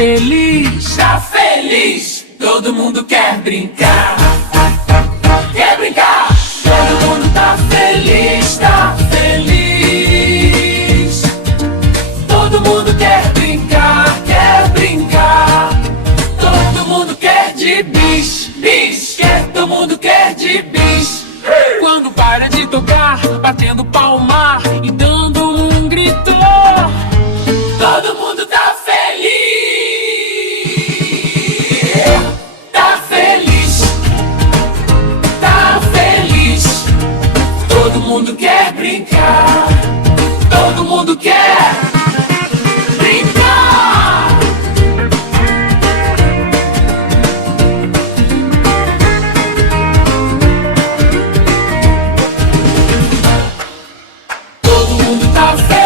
feliz. Tá feliz, todo mundo quer brincar. Quer brincar, todo mundo tá feliz, tá feliz. Todo mundo quer brincar, quer brincar. Todo mundo quer de bis, bis. Todo mundo quer de bis. Quando para de tocar, batendo palma e dando um grito. Todo mundo tá feliz. Tá feliz. Tá feliz. Todo mundo quer brincar. Todo mundo quer brincar. Todo mundo tá feliz.